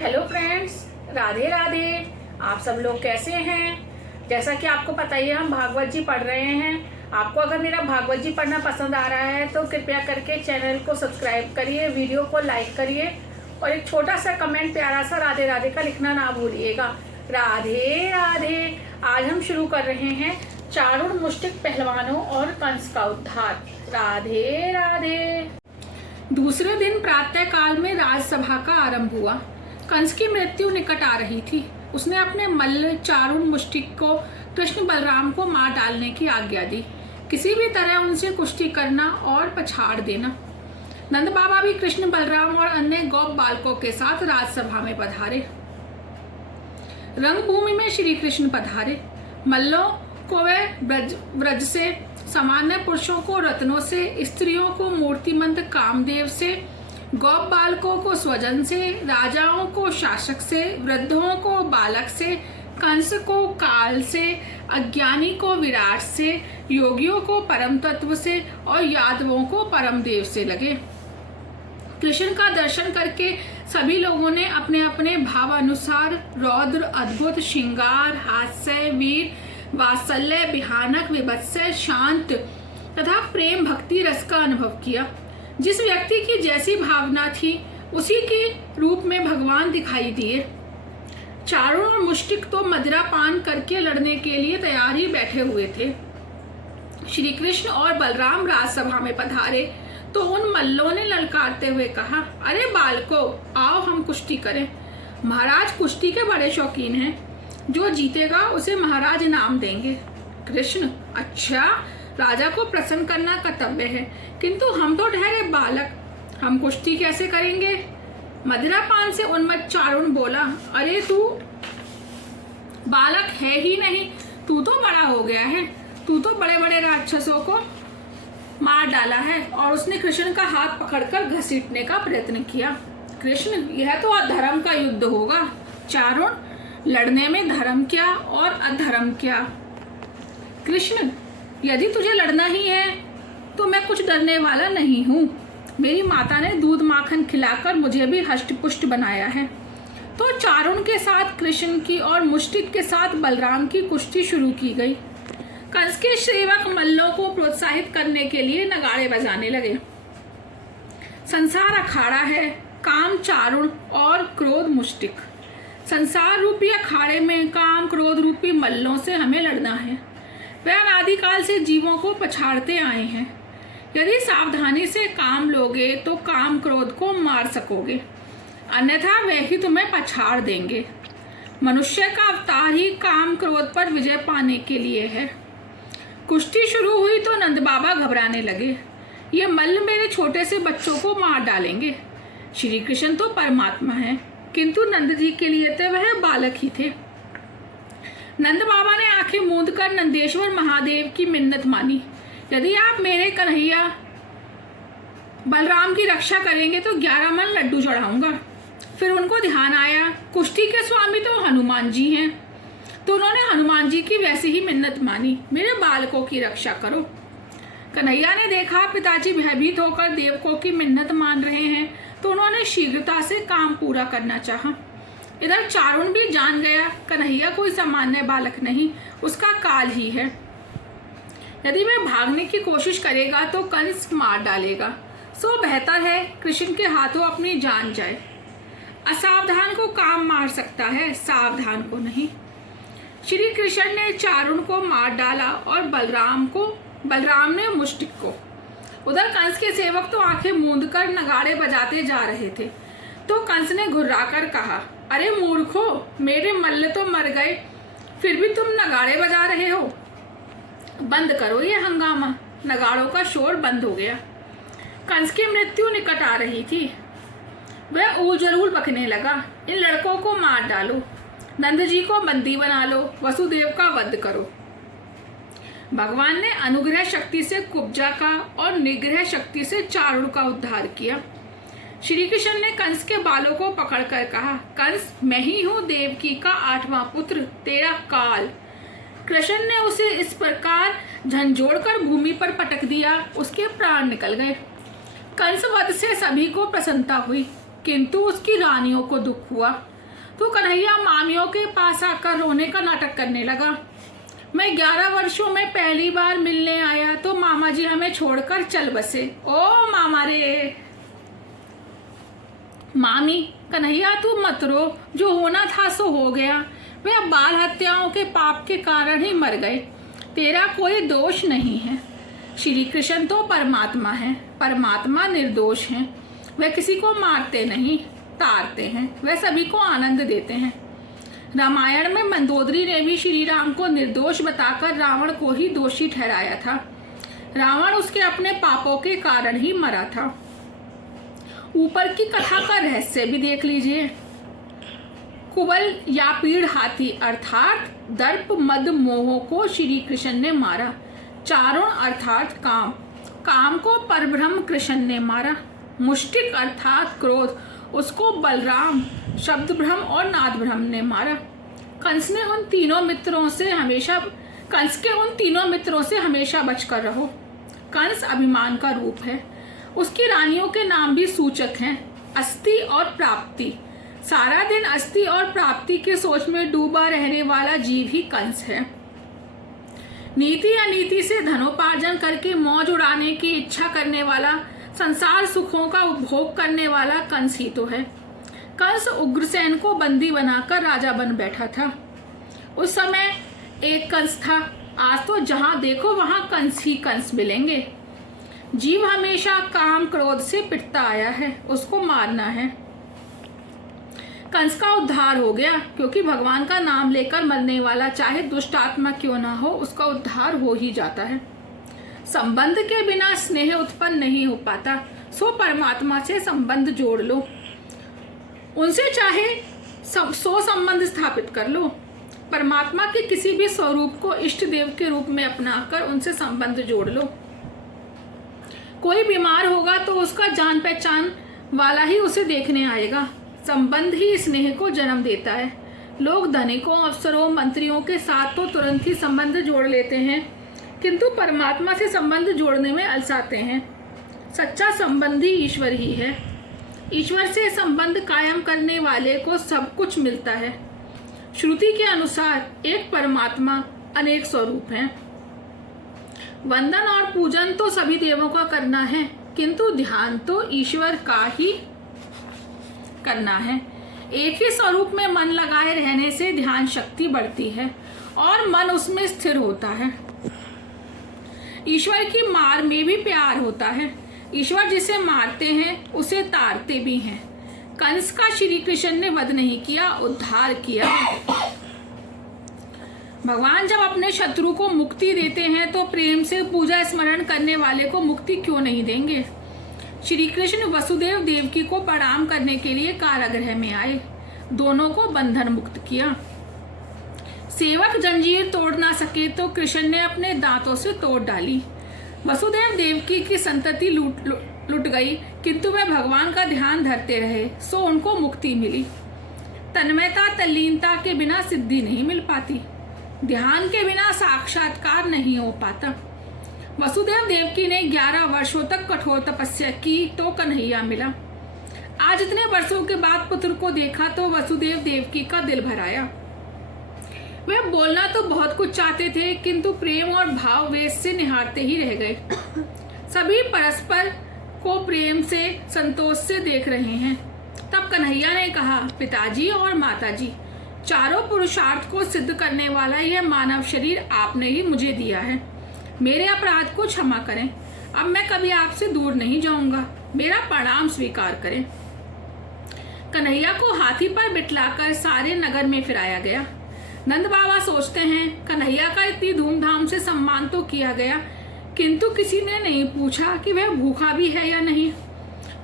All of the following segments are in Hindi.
Hello friends, Radhe Radhe. आप सब लोग कैसे हैं? जैसा कि आपको पता ही है, हम भागवत जी पढ़ रहे हैं। आपको अगर मेरा भागवत जी पढ़ना पसंद आ रहा है तो कृपया करके चैनल को सब्सक्राइब करिए, वीडियो को लाइक करिए और एक छोटा सा कमेंट प्यारा सा राधे राधे का लिखना ना भूलिएगा। राधे राधे। आज हम शुरू कर रहे हैं चारुण मुष्टिक पहलवानों और कंस का उद्धार। राधे राधे। दूसरे दिन प्रातः काल में राजसभा का आरंभ हुआ। कंस की मृत्यु निकट आ रही थी। उसने अपने मल्ल चारुण मुष्टिक को कृष्ण बलराम को मार डालने की आज्ञा दी। किसी भी तरह उनसे कुश्ती करना और पछाड़ देना। नंद बाबा भी कृष्ण बलराम और अन्य गोप बालकों के साथ राजसभा में पधारे। रंगभूमि में श्री कृष्ण पधारे। मल्लों को वे ब्रज से, सामान्य पुरुषों को रत्नों से, स्त्रियों को मूर्तिमंत कामदेव से, गौप बालकों को स्वजन से, राजाओं को शासक से, वृद्धों को बालक से, कंस को काल से, अज्ञानी को विराट से, योगियों को परम तत्व से और यादवों को परम देव से लगे। कृष्ण का दर्शन करके सभी लोगों ने अपने अपने भाव अनुसार रौद्र, अद्भुत, श्रृंगार, हास्य, वीर, वात्सल्य, भयानक, विभत्स्य, शांत तथा प्रेम भक्ति रस का अनुभव किया। जिस व्यक्ति की जैसी भावना थी उसी के रूप में भगवान दिखाई दिए। चारुण और मुष्टिक तो मदिरा पान करके लड़ने के लिए तैयार ही बैठे हुए थे। श्री कृष्ण और बलराम राजसभा में पधारे तो उन मल्लों ने ललकारते हुए कहा, अरे बालको, आओ हम कुश्ती करें। महाराज कुश्ती के बड़े शौकीन हैं। जो जीतेगा उसे महाराज इनाम देंगे। कृष्ण, अच्छा, राजा को प्रसन्न करना कर्तव्य है, किंतु हम तो ठहरे बालक, हम कुश्ती कैसे करेंगे? मदिरा पान से उन्मत्त चारुण बोला, अरे तू बालक है ही नहीं, तू तो बड़ा हो गया है। तू तो बड़े बड़े राक्षसों को मार डाला है। और उसने कृष्ण का हाथ पकड़कर घसीटने का प्रयत्न किया। कृष्ण, यह तो अधर्म का युद्ध होगा। चारुण, लड़ने में धर्म क्या और अधर्म क्या? कृष्ण, यदि तुझे लड़ना ही है तो मैं कुछ डरने वाला नहीं हूँ। मेरी माता ने दूध माखन खिलाकर मुझे भी हष्ट पुष्ट बनाया है। तो चारुण के साथ कृष्ण की और मुष्टिक के साथ बलराम की कुश्ती शुरू की गई। कंस के सेवक मल्लों को प्रोत्साहित करने के लिए नगाड़े बजाने लगे। संसार अखाड़ा है, काम चारुण और क्रोध मुष्टिक। संसार रूपी अखाड़े में काम क्रोध रूपी मल्लों से हमें लड़ना है। वे अनादिकाल से जीवों को पछाड़ते आए हैं। यदि सावधानी से काम लोगे तो काम क्रोध को मार सकोगे, अन्यथा वे ही तुम्हें पछाड़ देंगे। मनुष्य का अवतार ही काम क्रोध पर विजय पाने के लिए है। कुश्ती शुरू हुई तो नंद बाबा घबराने लगे। ये मल्ल मेरे छोटे से बच्चों को मार डालेंगे। श्री कृष्ण तो परमात्मा है, किंतु नंद जी के लिए तो वह बालक ही थे। नंद बाबा ने आंखें मूंद कर नंदेश्वर महादेव की मिन्नत मानी, यदि आप मेरे कन्हैया बलराम की रक्षा करेंगे तो 11 मन लड्डू चढ़ाऊंगा। फिर उनको ध्यान आया, कुश्ती के स्वामी तो हनुमान जी हैं, तो उन्होंने हनुमान जी की वैसी ही मिन्नत मानी, मेरे बालकों की रक्षा करो। कन्हैया ने देखा पिताजी भयभीत होकर देवकों की मिन्नत मान रहे हैं, तो उन्होंने शीघ्रता से काम पूरा करना चाहा। इधर चारुण भी जान गया, कन्हैया कोई सामान्य बालक नहीं, उसका काल ही है। यदि वह भागने की कोशिश करेगा तो कंस मार डालेगा, सो बेहतर है कृष्ण के हाथों अपनी जान जाए। असावधान को काम मार सकता है, सावधान को नहीं। श्री कृष्ण ने चारुण को मार डाला और बलराम ने मुष्टिक को। उधर कंस के सेवक तो आंखें मूंद कर नगाड़े बजाते जा रहे थे। तो कंस ने घुर्राकर कहा, अरे मूर्खो, मेरे मल्ल तो मर गए, फिर भी तुम नगाड़े बजा रहे हो। बंद करो ये हंगामा। नगाड़ों का शोर बंद हो गया। कंस की मृत्यु निकट आ रही थी। वह ऊल बकने लगा, इन लड़कों को मार डालो, नंद जी को बंदी बना लो, वसुदेव का वध करो। भगवान ने अनुग्रह शक्ति से कुब्जा का और निग्रह शक्ति से चारुण का उद्धार किया। श्री कृष्ण ने कंस के बालों को पकड़कर कहा, कंस, मैं ही हूँ देवकी का 8वां पुत्र, तेरा काल। कृष्ण ने उसे इस प्रकार झंझोड़कर भूमि पर पटक दिया, उसके प्राण निकल गए। कंस वध से सभी को प्रसन्नता हुई। किंतु उसकी रानियों को दुख हुआ तो कन्हैया मामियों के पास आकर रोने का नाटक करने लगा। मैं 11 वर्षों में पहली बार मिलने आया तो मामा जी हमें छोड़कर चल बसे। ओ मामा रे मामी, कन्हैया तू मत रो, जो होना था सो हो गया। वे अब बाल हत्याओं के पाप के कारण ही मर गए, तेरा कोई दोष नहीं है। श्री कृष्ण तो परमात्मा है, परमात्मा निर्दोष हैं। वे किसी को मारते नहीं, तारते हैं, वे सभी को आनंद देते हैं। रामायण में मंदोदरी ने भी श्री राम को निर्दोष बताकर रावण को ही दोषी ठहराया था। रावण उसके अपने पापों के कारण ही मरा था। ऊपर की कथा का रहस्य भी देख लीजिए। कुबल या पीड़ हाथी अर्थात दर्प मद मोह को श्री कृष्ण ने मारा। चारुण अर्थात काम, काम को परब्रह्म कृष्ण ने मारा। मुष्टिक अर्थात क्रोध, उसको बलराम शब्द ब्रह्म और नाद ब्रह्म ने मारा। कंस के उन तीनों मित्रों से हमेशा बचकर रहो। कंस अभिमान का रूप है, उसकी रानियों के नाम भी सूचक हैं, अस्थि और प्राप्ति। सारा दिन अस्थि और प्राप्ति के सोच में डूबा रहने वाला जीव ही कंस है। नीति अनीति से धनोपार्जन करके मौज उड़ाने की इच्छा करने वाला, संसार सुखों का उपभोग करने वाला कंस ही तो है। कंस उग्रसेन को बंदी बनाकर राजा बन बैठा था। उस समय एक कंस था, आज तो जहां देखो वहां कंस ही कंस मिलेंगे। जीव हमेशा काम क्रोध से पिटता आया है, उसको मारना है। कंस का उद्धार हो गया, क्योंकि भगवान का नाम लेकर मरने वाला चाहे दुष्ट आत्मा क्यों ना हो, उसका उद्धार हो ही जाता है। संबंध के बिना स्नेह उत्पन्न नहीं हो पाता, सो परमात्मा से संबंध जोड़ लो, उनसे चाहे 100 संबंध स्थापित कर लो। परमात्मा के किसी भी स्वरूप को इष्ट देव के रूप में अपनाकर उनसे संबंध जोड़ लो। कोई बीमार होगा तो उसका जान पहचान वाला ही उसे देखने आएगा। संबंध ही स्नेह को जन्म देता है। लोग धनिकों, अफसरों, मंत्रियों के साथ तो तुरंत ही संबंध जोड़ लेते हैं, किंतु परमात्मा से संबंध जोड़ने में अलसाते हैं। सच्चा संबंधी ईश्वर ही है। ईश्वर से संबंध कायम करने वाले को सब कुछ मिलता है। श्रुति के अनुसार एक परमात्मा अनेक स्वरूप हैं। वंदन और पूजन तो सभी देवों का करना है, किंतु ध्यान तो ईश्वर का ही करना है। एक ही स्वरूप में मन लगाए रहने से ध्यान शक्ति बढ़ती है और मन उसमें स्थिर होता है। ईश्वर की मार में भी प्यार होता है। ईश्वर जिसे मारते हैं उसे तारते भी हैं। कंस का श्री कृष्ण ने वध नहीं किया, उद्धार किया। भगवान जब अपने शत्रु को मुक्ति देते हैं तो प्रेम से पूजा स्मरण करने वाले को मुक्ति क्यों नहीं देंगे। श्री कृष्ण वसुदेव देवकी को प्रणाम करने के लिए कारागृह में आए, दोनों को बंधन मुक्त किया। सेवक जंजीर तोड़ ना सके तो कृष्ण ने अपने दांतों से तोड़ डाली। वसुदेव देवकी की संतति लुट गई, किंतु वे भगवान का ध्यान धरते रहे, सो उनको मुक्ति मिली। तन्मयता तल्लीनता के बिना सिद्धि नहीं मिल पाती, ध्यान के बिना साक्षात्कार नहीं हो पाता। वसुदेव देवकी ने 11 वर्षों तक कठोर तपस्या की तो कन्हैया मिला। आज इतने वर्षों के बाद पुत्र को देखा तो वसुदेव देवकी का दिल भर आया। वे बोलना तो बहुत कुछ चाहते थे, किंतु प्रेम और भाव वेश से निहारते ही रह गए। सभी परस्पर को प्रेम से, संतोष से देख रहे हैं। तब कन्हैया ने कहा, पिताजी और माताजी, चारों पुरुषार्थ को सिद्ध करने वाला यह मानव शरीर आपने ही मुझे दिया है। मेरे अपराध को क्षमा करें। अब मैं कभी आपसे दूर नहीं जाऊंगा, मेरा प्रणाम स्वीकार करें। कन्हैया को हाथी पर बिठलाकर सारे नगर में फिराया गया। नंद बाबा सोचते हैं, कन्हैया का इतनी धूमधाम से सम्मान तो किया गया, किंतु किसी ने नहीं पूछा कि वह भूखा भी है या नहीं।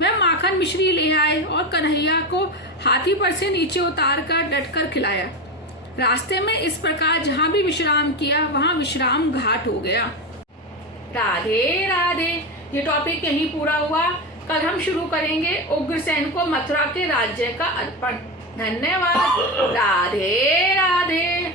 वह माखन मिश्री ले आए और कन्हैया को हाथी पर से नीचे उतार कर डटकर खिलाया। रास्ते में इस प्रकार जहां भी विश्राम किया वहां विश्राम घाट हो गया। राधे राधे। ये टॉपिक यहीं पूरा हुआ। कल हम शुरू करेंगे उग्रसेन को मथुरा के राज्य का अर्पण। धन्यवाद। राधे राधे।